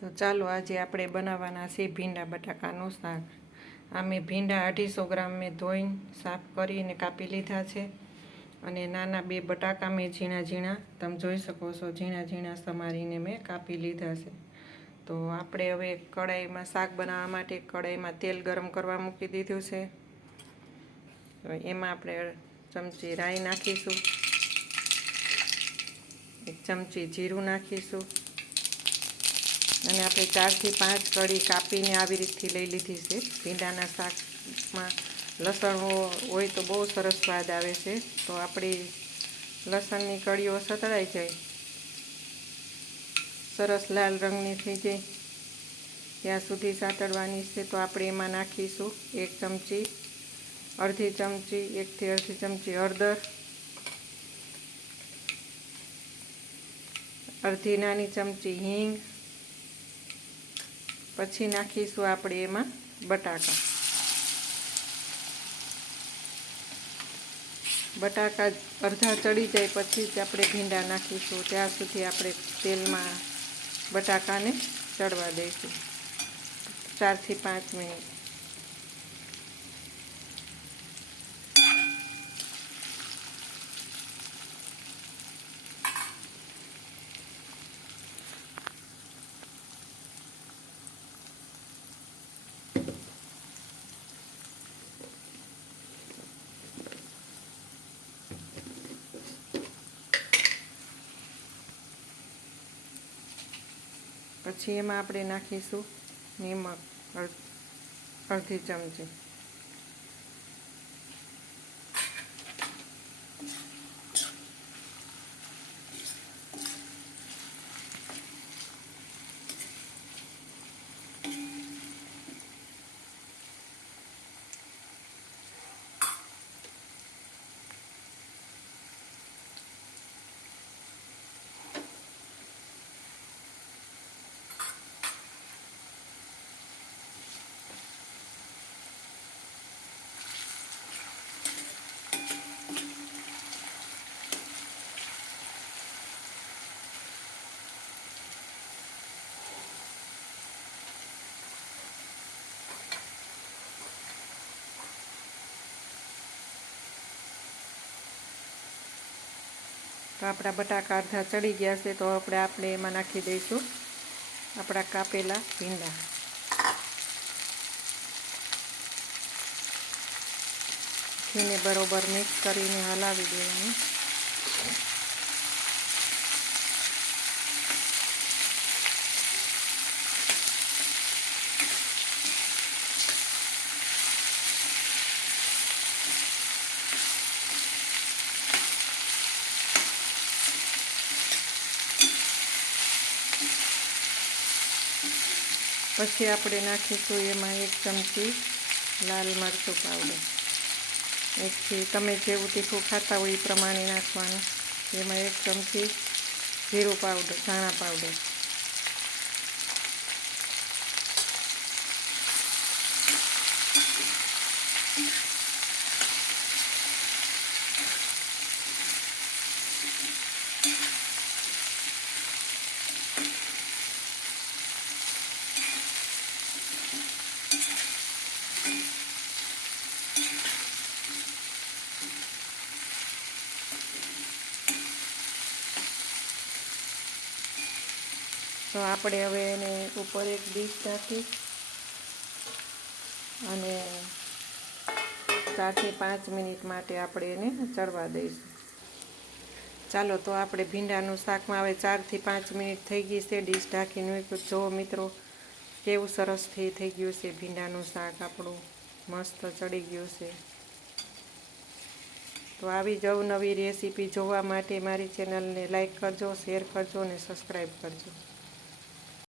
તો ચાલો આજે આપણે બનાવવાના છે ભીંડા બટાકાનું શાક. આ મેં ભીંડા અઢીસો ગ્રામ મેં ધોઈને સાફ કરીને કાપી લીધા છે. અને નાના બે બટાકા મેં ઝીણા ઝીણા, તમે જોઈ શકો છો, ઝીણા ઝીણા સમારીને મેં કાપી લીધા છે. તો આપણે હવે કડાઈમાં શાક બનાવવા માટે કડાઈમાં તેલ ગરમ કરવા મૂકી દીધું છે. તો એમાં આપણે ચમચી રાઈ નાખીશું. એક ચમચી જીરું નાખીશું. અને આપણે ચારથી પાંચ કળી કાપીને આવી રીતથી લઈ લીધી છે. ભીંડાના શાકમાં લસણ હોય તો બહુ સરસ સ્વાદ આવે છે. તો આપણી લસણની કળીઓ સતળાઈ જાય. સરસ લાલ રંગની થઈ જાય. ત્યાં સુધી સાતડવાની છે તો આપણે એમાં નાખીશું એક ચમચી, અડધી ચમચી, એકથી અડધી ચમચી હળદર, અડધી નાની ચમચી હિંગ પછી નાખીશું આપણે એમાં બટાકા. બટાકા અડધા ચડી જાય પછી જ આપણે ભીંડા નાખીશું. ત્યાં સુધી આપણે તેલમાં બટાકાને ચડવા દઈશું. ચારથી પાંચ મિનિટ. પછી એમાં આપણે નાખીશું નિમક અડધી ચમચી. તો આપણા બટાકા અડધા ચડી ગયા છે, તો આપણે આપણે એમાં નાખી દઈશું આપણા કાપેલા ભીંડા. ઘીને બરોબર મિક્સ કરીને હલાવી દેવાનું. પછી આપણે નાખીશું એમાં એક ચમચી લાલ મરચું પાવડર એકથી તમે જેવું તીખું ખાતા હોય એ પ્રમાણે નાખવાનું. એમાં એક ચમચી જીરું પાવડર ધાણા પાવડર તો આપણે હવે એને ઉપર એક ડીશ નાખી અને ચારથી પાંચ મિનિટ માટે આપણે એને ચડવા દઈશું. ચાલો તો આપણે ભીંડાનું શાકમાં હવે ચારથી પાંચ મિનિટ થઈ ગઈ છે ડીશ ઢાંકીને. જો મિત્રો, કેવું સરસથી થઈ ગયું છે ભીંડાનું શાક આપણું. મસ્ત ચડી ગયું છે. તો આવી જ નવી રેસીપી જોવા માટે મારી ચેનલને લાઈક કરજો શેર કરજો અને સબસ્ક્રાઈબ કરજો.